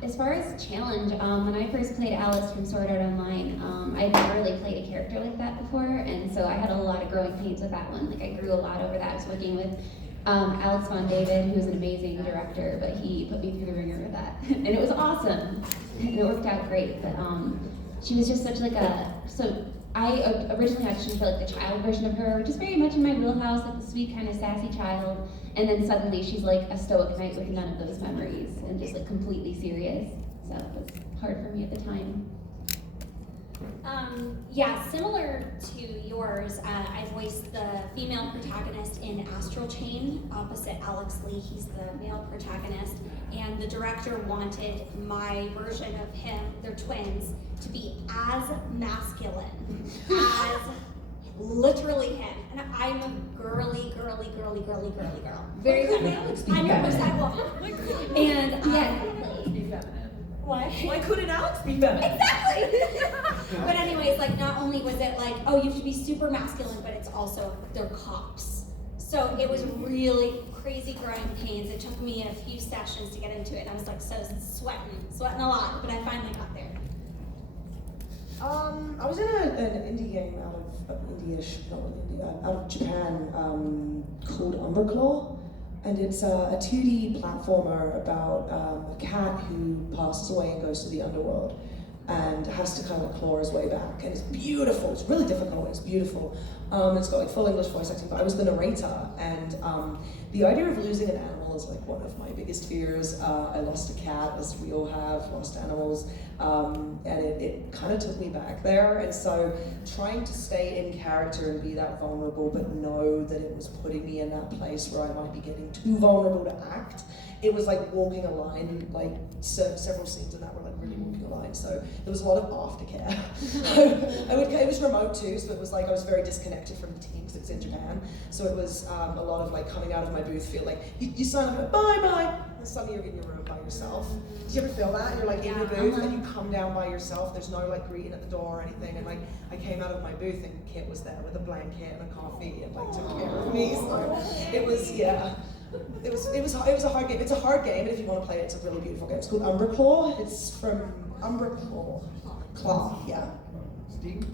As far as challenge, when I first played Alice from Sword Art Online, I'd never really played a character like that before, and so I had a lot of growing pains with that one. Like I grew a lot over that. I was working with Alex Von David, who's an amazing director, but he put me through the ringer with that, and it was awesome, and it worked out great. But she was just such like I originally auditioned for like the child version of her, which is very much in my wheelhouse, like the sweet kind of sassy child. And then suddenly she's like a stoic knight with none of those memories and just like completely serious. So it was hard for me at the time. Yeah, similar to yours, I voiced the female protagonist in Astral Chain, opposite Alex Lee. He's the male protagonist, and the director wanted my version of him, they're twins, to be as masculine as literally him. And I'm a girly girl. Very feminine. I'm your percent And what? Why couldn't Alex be feminine? Exactly. But anyways, like not only was it like, oh, you have to be super masculine, but it's also they're cops. So it was really crazy growing pains. It took me a few sessions to get into it, and I was like so sweating a lot, but I finally got there. I was in an indie game out of Japan called Umberclaw, and it's a 2D platformer about a cat who passes away and goes to the underworld and has to kind of claw his way back. And it's beautiful. It's really difficult. It's beautiful. It's got like full English voice acting, but I was the narrator, and the idea of losing an animal is like one of my biggest fears. I lost a cat, as we all have, lost animals, and it kind of took me back there. And so trying to stay in character and be that vulnerable, but know that it was putting me in that place where I might be getting too vulnerable to act. It was like walking a line, like several scenes in that were like really walking a line. So there was a lot of aftercare. It was remote too, so it was like I was very disconnected from the team because it's in Japan. So it was a lot of like coming out of my booth, feel like you sign up, bye, and suddenly you're in your room by yourself. Did you ever feel that? You're like in your booth and you come down by yourself. There's no like greeting at the door or anything. And like I came out of my booth and Kit was there with a blanket and a coffee and like took care of me. So it was It was a hard game. It's a hard game, and if you want to play it, it's a really beautiful game. It's called Umberclaw. It's from Claw, yeah. Steve?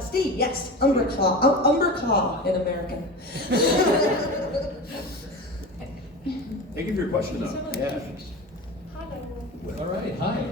Steve, yes. Umberclaw. Umberclaw in American. Thank you for your question, though. Yeah. All right, hi.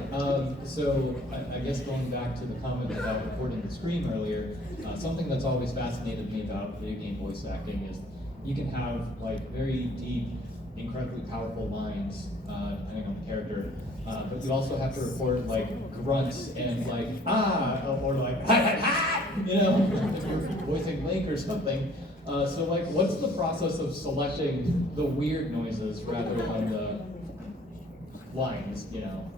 So I guess going back to the comment about recording the screen earlier, something that's always fascinated me about video game voice acting is you can have like very deep, incredibly powerful lines, depending on the character, but you also have to record like grunts and like or like ha, you know, if you're voicing Link or something. So like, what's the process of selecting the weird noises rather than the lines, you know?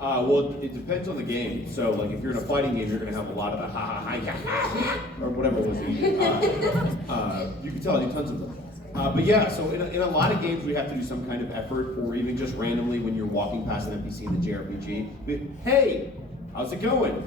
Well, it depends on the game. So, like, if you're in a fighting game, you're going to have a lot of the ha ha ha, or whatever it was. You can tell I do tons of them. But yeah, so in a lot of games, we have to do some kind of effort, or even just randomly when you're walking past an NPC in the JRPG, hey, how's it going?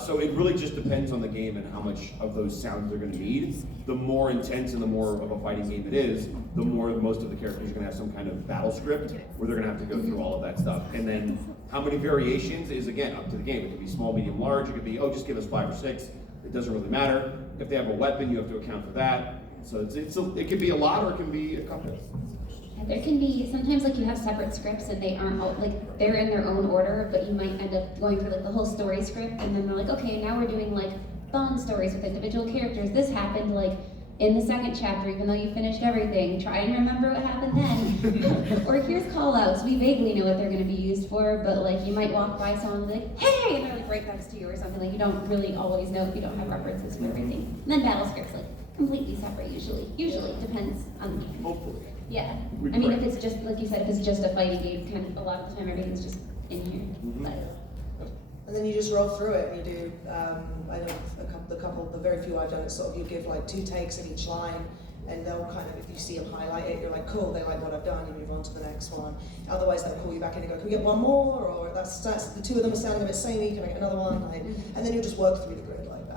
So it really just depends on the game and how much of those sounds they're going to need. The more intense and the more of a fighting game it is, the more most of the characters are going to have some kind of battle script where they're going to have to go through all of that stuff. And then how many variations is, again, up to the game. It could be small, medium, large. It could be, oh, just give us 5 or 6. It doesn't really matter. If they have a weapon, you have to account for that. So it can be a lot or it can be a couple. There can be, sometimes like you have separate scripts and they aren't all, like they're in their own order, but you might end up going through like the whole story script and then they're like, okay, now we're doing like Bond stories with individual characters. This happened like in the second chapter, even though you finished everything. Try and remember what happened then. Or here's call outs. We vaguely know what they're gonna be used for, but like you might walk by someone and be like, hey, and they're like right next to you or something. Like you don't really always know if you don't have references for everything. And then battle scripts, like completely separate usually. Usually, depends on the game. Hopefully. Yeah, I mean, if it's just, like you said, if it's just a fighting game, kind of a lot of the time everything's just in here. And then you just roll through it and you do, I know the very few I've done, it's sort of you give like 2 takes at each line and they'll kind of, if you see them highlight it, you're like, cool, they like what I've done, you move on to the next one. Otherwise they'll call you back in and go, can we get one more? Or that's the 2 of them are sounding a bit samey, can I get another one? Like, and then you just work through the grid like that.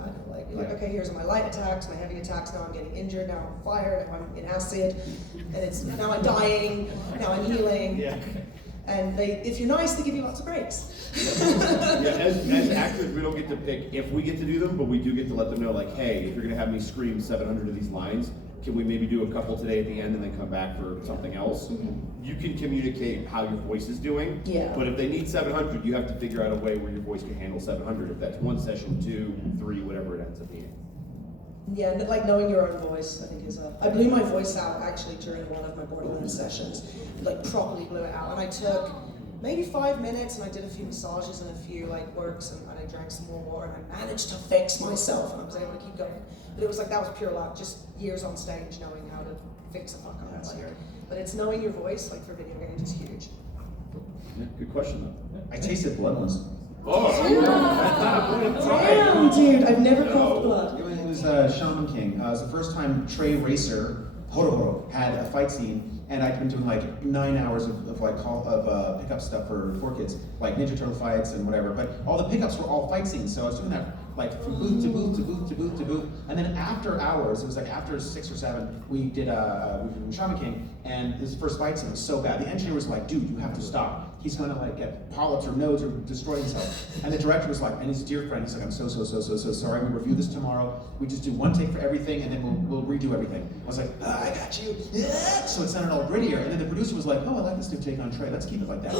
You're like, okay, here's my light attacks, my heavy attacks, now I'm getting injured, now I'm fired, now I'm in acid, and it's now I'm dying, now I'm healing. Yeah. And if you're nice, they give you lots of breaks. Yeah, as actors, we don't get to pick if we get to do them, but we do get to let them know, like, hey, if you're gonna have me scream 700 of these lines, can we maybe do a couple today at the end and then come back for something else? You can communicate how your voice is doing, but if they need 700, you have to figure out a way where your voice can handle 700. If that's 1 session, 2, 3, whatever it ends up being. Yeah, and like knowing your own voice, I think is I blew my voice out actually during one of my Borderlands sessions, like properly blew it out. And I took maybe 5 minutes and I did a few massages and a few like works and I drank some more water and I managed to fix myself and I was able to keep going. But it was like, that was pure luck, just years on stage knowing how to fix a fuck up. Like, but it's knowing your voice, like for video games, is huge. Yeah, good question though. I tasted blood once. Oh, that's not a good Damn, dude, I've never coughed blood. It was Shaman King. It was the first time Trey Racer, Horo, had a fight scene, and I'd been doing like 9 hours of pickup stuff for 4Kids, like Ninja Turtle fights and whatever. But all the pickups were all fight scenes, so I was doing that like from booth to booth to booth to booth to booth. And then after hours, it was like after 6 or 7, we did Shaman King, and his first fight scene was so bad. The engineer was like, dude, you have to stop. He's gonna like get polyps or nodes or destroy himself. And the director was like, and his dear friend, he's like, I'm so sorry. We review this tomorrow. We just do 1 take for everything, and then we'll redo everything. I was like, I got you. Yeah. So it sounded all grittier. And then the producer was like, oh, I like this new take on Trey. Let's keep it like that.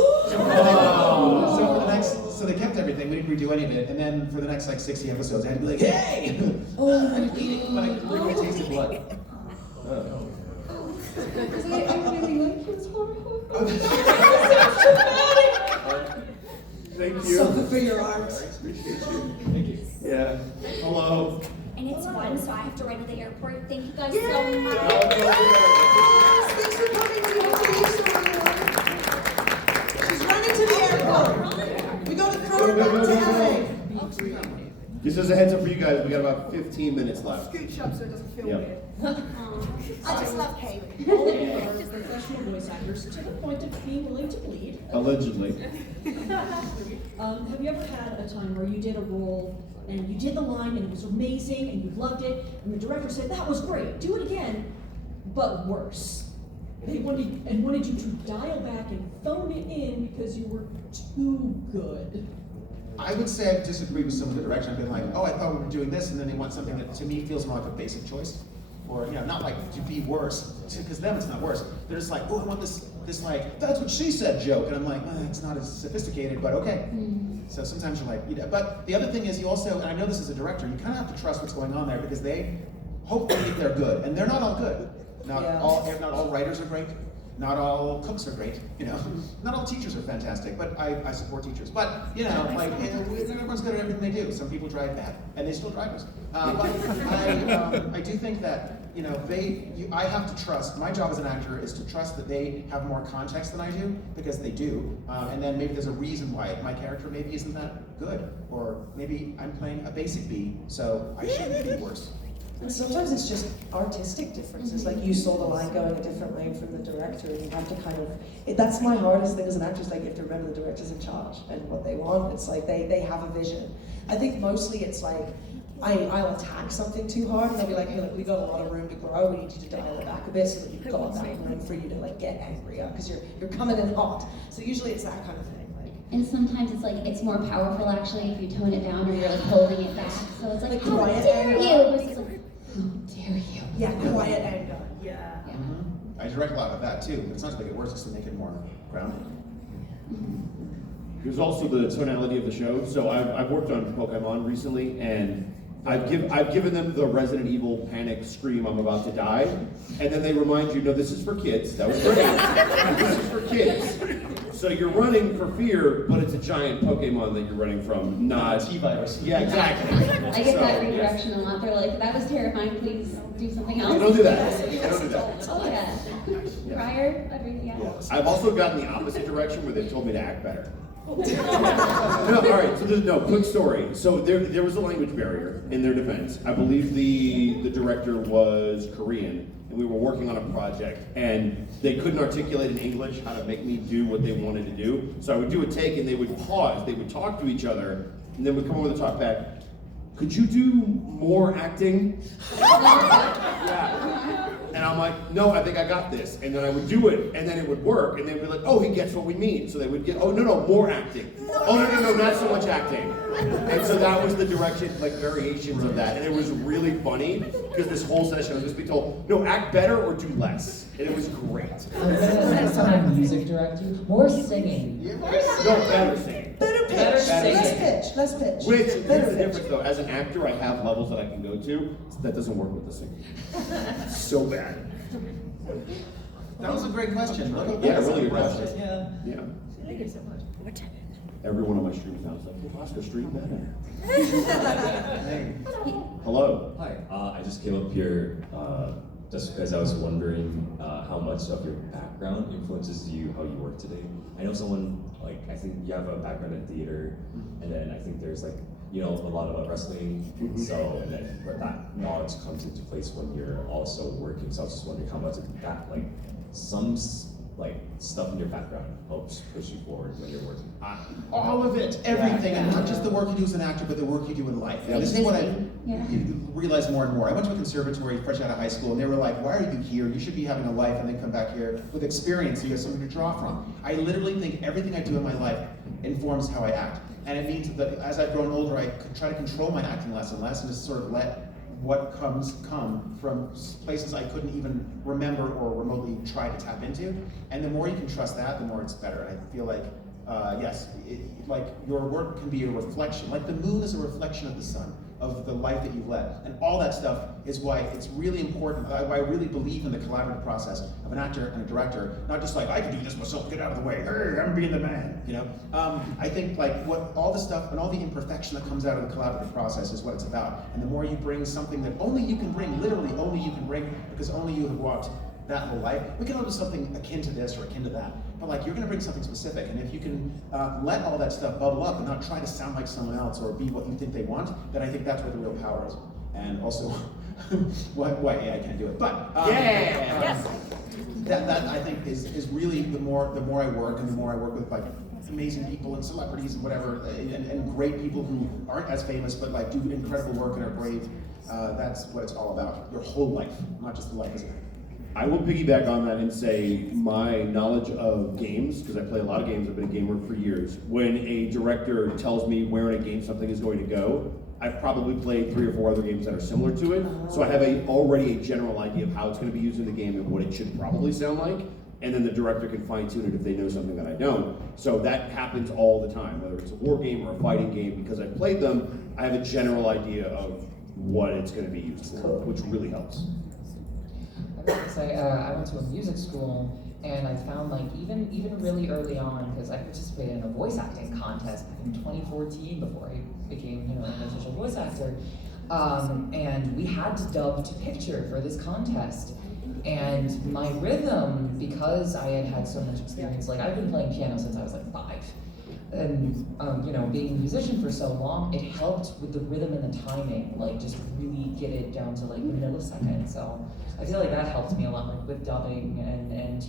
So they kept everything. We didn't redo any of it. And then for the next like 60 episodes, I had to be like, hey, I'm eating, but I tasted blood. Because I really like his horror. Thank you. Something for your arms. Appreciate you. Thank you. Yeah. Hello. And it's 1, so I have to run to the airport. Thank you guys so much. Thanks for coming to She's running to the airport. We go to Crown back to LA. Just as a heads up for you guys, we got about 15 minutes left. Scooch up so it doesn't feel Yep. weird. I just love Kate. All of you are professional voice actors to the point of being willing to bleed. Allegedly. Have you ever had a time where you did a role and you did the line and it was amazing and you loved it and the director said, that was great, do it again, but worse? They wanted you to dial back and phone it in because you were too good. I would say I've disagreed with some of the direction. I've been like, oh, I thought we were doing this, and then they want something that to me feels more like a basic choice. Or, you know, not like to be worse, because them it's not worse. They're just like, oh, I want this like, that's what she said joke. And I'm like, it's not as sophisticated, but okay. So sometimes you're like, you know, but the other thing is you also, and I know this as a director, you kind of have to trust what's going on there because they hopefully they're good. And they're not all good. Not all writers are great. Not all cooks are great, you know. Not all teachers are fantastic, but I support teachers. But, you know, like, everyone's good at everything they do. Some people drive bad, and they still drive us. But I do think that, you know, I have to trust, my job as an actor is to trust that they have more context than I do, because they do. And then maybe there's a reason why my character maybe isn't that good, or maybe I'm playing a basic B, so I shouldn't be worse. And sometimes it's just artistic differences, like you saw the line going a different way from the director, and you have to kind of, that's my hardest thing as an actor, is like you have to remember the director's in charge and what they want. It's like they have a vision. I think mostly it's like, I'll attack something too hard, and they'll be like, hey, look, we've got a lot of room to grow, we need you to dial it back a bit so that you've got that room for you to like get angrier, because you're coming in hot. So usually it's that kind of thing. And sometimes it's like, it's more powerful actually if you tone it down or you're like holding it back. So it's like, how quiet dare anger. you? Versus like, how dare you? Yeah, quiet anger. Yeah. I direct a lot of that too, but it's not to make it worse, it's to make it more grounded. There's also the tonality of the show. So I've worked on Pokemon recently, and I've given them the Resident Evil panic scream, I'm about to die, and then they remind you, no, this is for kids. That was great. This is for kids. So you're running for fear, but it's a giant Pokemon that you're running from, not T-virus. Yeah, exactly. I get that redirection a lot. They're like, that was terrifying, please do something else. Don't do that. Don't do that. Oh yeah. Prior, everything, yeah. I've also gotten the opposite direction where they've told me to act better. No, all right. So quick story. So there was a language barrier in their defense. I believe the director was Korean, and we were working on a project, and they couldn't articulate in English how to make me do what they wanted to do. So I would do a take, and they would pause. They would talk to each other, and then would come over the talk back. Could you do more acting? Yeah. And I'm like, no, I think I got this. And then I would do it, and then it would work, and they'd be like, oh, he gets what we mean. So they would get, oh, no, more acting. Oh, no, not so much acting. And so that was the direction, like variations of that. And it was really funny, because this whole session I was just being told, no, act better or do less. And it was great. Next time I music direct you, more singing. No, better singing. Better pitch. Less pitch. Which, here's the difference though, as an actor, I have levels that I can go to. That doesn't work with the singing. So bad. That was a great question. Yeah, really good question. Yeah. Thank you so much. Every one of my streams now is like, hey, Oscar, stream better. Hello. Hi. I just came up here just because I was wondering how much of your background influences you, how you work today. I know someone, like, I think you have a background in theater, and then I think there's like, you know, a lot about wrestling, so, and then that knowledge comes into place when you're also working, so I was just wondering how much of that, like, some stuff in your background helps push you forward when you're working. All of it, everything, and not just the work you do as an actor, but the work you do in life. And this is what I realize more and more. I went to a conservatory fresh out of high school, and they were like, why are you here? You should be having a life, and then come back here with experience, so you have something to draw from. I literally think everything I do in my life informs how I act. And it means that as I've grown older, I try to control my acting less and less, and just sort of let what come from places I couldn't even remember or remotely try to tap into. And the more you can trust that, the more it's better. And I feel like, yes, like your work can be a reflection. Like the moon is a reflection of the sun, of the life that you've led. And all that stuff is why it's really important, why I really believe in the collaborative process of an actor and a director, not just like, I can do this myself, get out of the way, hey, I'm being the man, you know? I think like what all the stuff and all the imperfection that comes out of the collaborative process is what it's about. And the more you bring something that only you can bring, literally only you can bring, because only you have walked that whole life, we can all do something akin to this or akin to that. But like, you're gonna bring something specific, and if you can let all that stuff bubble up and not try to sound like someone else or be what you think they want, then I think that's where the real power is. And also, why AI can't do it. But yes. That I think is really the more I work, and the more I work with like amazing people and celebrities and whatever, and great people who aren't as famous but like do incredible work and are brave. That's what it's all about. Your whole life, not just the life as an actor. I will piggyback on that and say my knowledge of games, because I play a lot of games, I've been a gamer for years. When a director tells me where in a game something is going to go, I've probably played 3 or 4 other games that are similar to it. So I have already a general idea of how it's going to be used in the game and what it should probably sound like. And then the director can fine tune it if they know something that I don't. So that happens all the time, whether it's a war game or a fighting game. Because I've played them, I have a general idea of what it's going to be used for, which really helps. I say I went to a music school, And I found like even really early on, because I participated in a voice acting contest back in 2014 before I became an official voice actor. And we had to dub to picture for this contest. And my rhythm, because I had so much experience, like I've been playing piano since I was like 5. And being a musician for so long, it helped with the rhythm and the timing, like just really get it down to like the millisecond. So I feel like that helped me a lot, like with dubbing and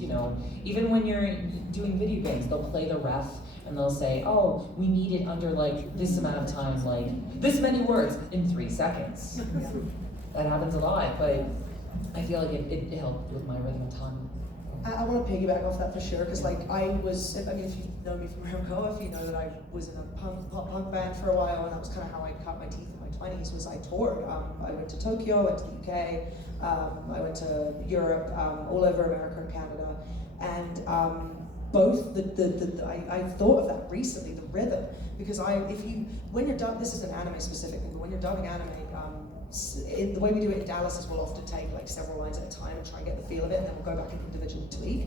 even when you're doing video games, they'll play the ref and they'll say, oh, we need it under like this amount of time, like this many words in 3 seconds. That happens a lot, but I feel like it helped with my rhythm and time. I want to piggyback off that for sure, because like if you know me from around COAF, you know that I was in a pop punk band for a while, and that was kind of how I cut my teeth in my 20s, was I toured. I went to Tokyo, went to the UK, I went to Europe, all over America and Canada, and both I thought of that recently, the rhythm, because when you're dubbing, this is an anime specific thing, but when you're dubbing anime, the way we do it in Dallas is we'll often take like several lines at a time and try and get the feel of it, and then we'll go back and individually tweak.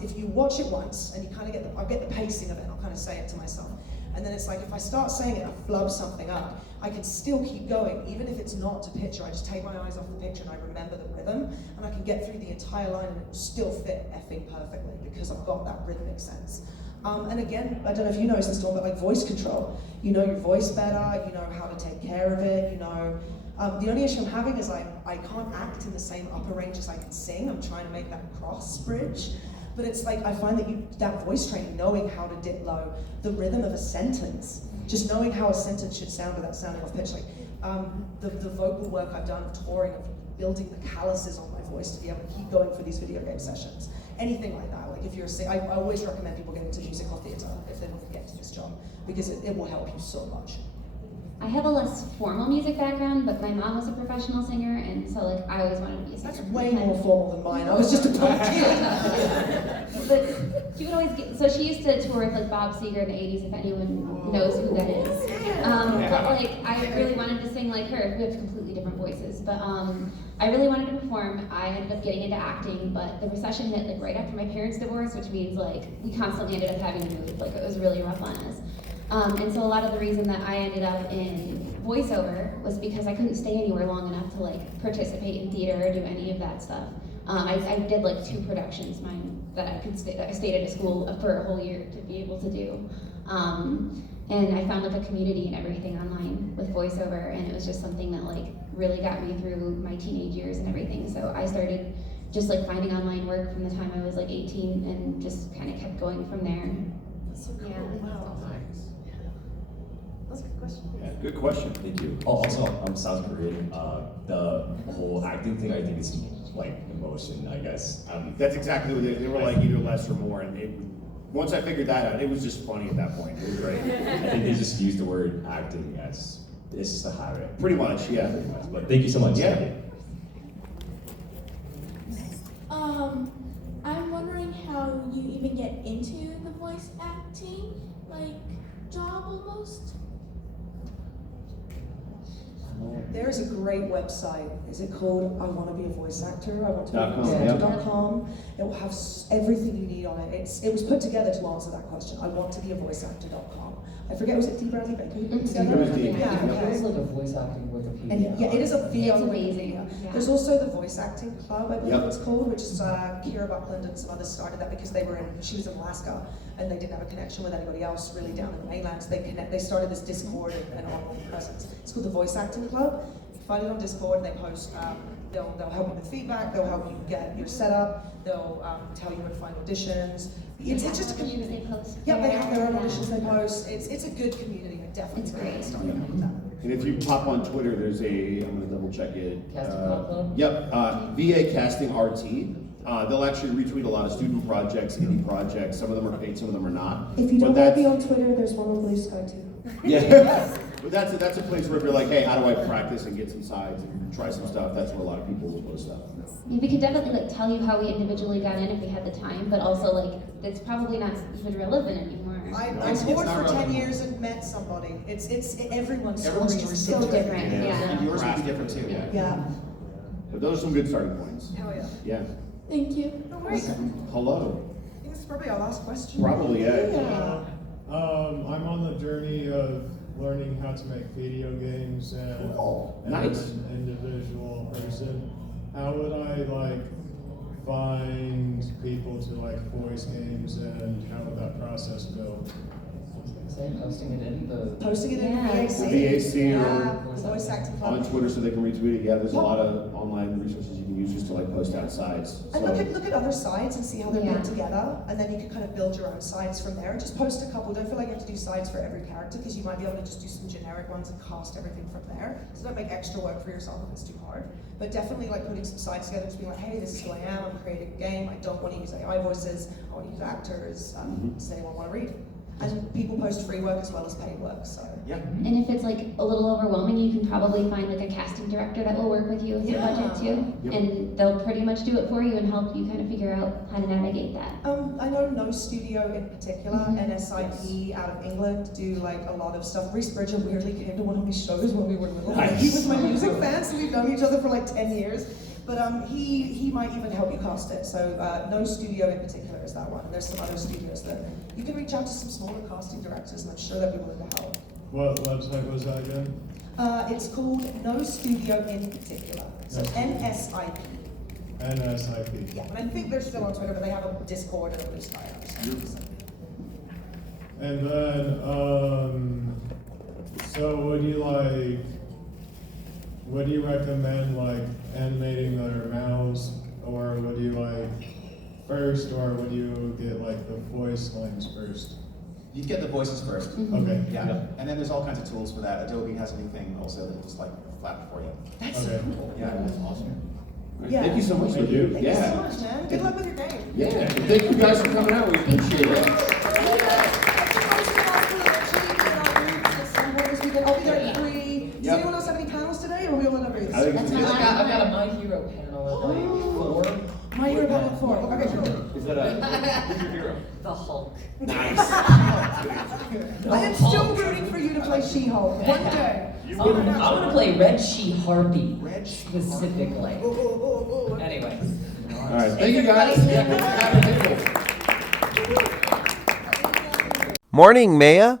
If you watch it once and you kind of I'll get the pacing of it, and I'll kind of say it to myself. And then it's like, if I start saying it and I flub something up, I can still keep going, even if it's not to picture. I just take my eyes off the picture and I remember the rhythm, and I can get through the entire line and it will still fit effing perfectly because I've got that rhythmic sense. And again, I don't know if you know this, Storm, but like voice control. You know your voice better, you know how to take care of it, you know. The only issue I'm having is I can't act in the same upper range as I can sing. I'm trying to make that cross bridge. But it's like, I find that voice training, knowing how to dip low, the rhythm of a sentence, just knowing how a sentence should sound without sounding off pitch. Like the vocal work I've done touring, of building the calluses on my voice to be able to keep going for these video game sessions. Anything like that. Like if you're I always recommend people get into musical theatre if they want to get to this job, because it will help you so much. I have a less formal music background, but my mom was a professional singer, and so like I always wanted to be a singer. That's way more formal than mine. I was just a punk kid. But she would always so she used to tour with like Bob Seger in the 80s, if anyone knows who that is. But like I really wanted to sing like her. We have completely different voices, but I really wanted to perform. I ended up getting into acting, but the recession hit like right after my parents' divorce, which means like we constantly ended up having to move. Like it was really rough on us. And so a lot of the reason that I ended up in voiceover was because I couldn't stay anywhere long enough to like participate in theater or do any of that stuff. I did like 2 productions that I stayed at a school for a whole year to be able to do. And I found like a community and everything online with voiceover, and it was just something that like really got me through my teenage years and everything. So I started just like finding online work from the time I was like 18 and just kind of kept going from there. That's so cool. Yeah. Wow. That's a good question. Yeah, good question. Thank you. Oh, also, I'm South Korean. The whole acting thing, I think, is like emotion, I guess. That's exactly what they were like, either less or more. And once I figured that out, it was just funny at that point. It was great. I think they just use the word acting as it's just a habit. Pretty much, yeah. Pretty much. But thank you so much. Yeah. I'm wondering how you even get into the voice acting, like, job almost. There's a great website. Is it called I Want to Be a Voice Actor? I want to be a .com, voice yeah. actor.com. It will have everything you need on it. It was put together to answer that question. I want to be a voice actor.com. I forget, was it D. Bradley Baker who put it together? It was D. Yeah, It okay. was like a voice acting Wikipedia. And yeah, it is a video. It's amazing. Wikipedia. There's also the Voice Acting Club, I believe Yep. it's called, which is Kira Buckland and some others started that because she was in Alaska and they didn't have a connection with anybody else really down in the mainland. So they started this Discord and online presence. It's called the Voice Acting Club. You find it on Discord. They post. They'll help you with feedback. They'll help you get your setup. They'll tell you where to find auditions. It's just a community. Yeah, they have their own auditions they post. It's a good community. I definitely recommend starting out with that. And if you pop on Twitter, there's I'm going to double check it. Casting Club? Yep, VA Casting RT. They'll actually retweet a lot of student projects, indie projects. Some of them are paid, some of them are not. If you But don't want to be on Twitter, there's one on Blue Sky too. Yeah, but that's a place where if you're like, hey, how do I practice and get some sides and try some stuff? That's where a lot of people will post stuff. We could definitely like tell you how we individually got in if we had the time, but also like it's probably not even relevant anymore. I toured for 10 years and met somebody. It's everyone's story is so different. Yeah. And yours would be different too. Yeah. But those are some good starting points. Hell yeah. Yeah. Thank you. No worries. Hello. I think this is probably our last question. Probably, yeah. Yeah. I'm on the journey of learning how to make video games and Nice. as an individual person. How would I find people to voice games, and how would that process go? Posting it in the VAC. or the voice acting on club. Twitter so they can retweet it. Yeah, there's a lot of online resources you can use just to post out sites. And look at other sites and see how they're Yeah. put together, and then you can kind of build your own sites from there. Just post a couple. Don't feel like you have to do sites for every character, because you might be able to just do some generic ones and cast everything from there. So don't make extra work for yourself if it's too hard. But definitely putting some sites together, just being hey, this is who I am. I'm creating a game. I don't want to use AI voices. I want to use actors. Does anyone want to read? And people post free work as well as paid work. So yeah. And if it's a little overwhelming, you can probably find a casting director that will work with you with your budget too. Yep. And they'll pretty much do it for you and help you kind of figure out how to navigate that. I know No Studio in particular, NSIP out of England, do a lot of stuff. Reese Bridger weirdly came to one of my shows when we were little. Nice. He was my music fan, so we've known each other for 10 years. But he might even help you cast it. So No Studio in particular is that one. And there's some other studios that you can reach out to some smaller casting directors, and I'm sure they'll be willing to help. What website was that again? It's called No Studio in particular. So NSIP. NSIP. Yeah, and I think they're still on Twitter, but they have a Discord and a Blue Sky app. So. And then, so would you recommend animating their mouths, or would you first, or would you get the voice lines first? You'd get the voices first. Okay. Yeah. And then there's all kinds of tools for that. Adobe has a new thing also that just flap it for you. That's so cool. Yeah, that's awesome. Yeah. Thank you so much. Thank you. Thank you so much, man. Good luck with your game. Yeah. And thank you guys for coming out. We appreciate it. I'll be there at 3. Does anyone else have any panels today, or are we all in a booth? I've got a My Hero panel at 4. My Hero panel at 4. Okay, cool. Is that who's your hero? The Hulk. Nice. I am still rooting for you to play She-Hulk. One day. I want to play Red She-Harpy. Specifically. Anyway. All right. Thank you guys. Morning, Maya.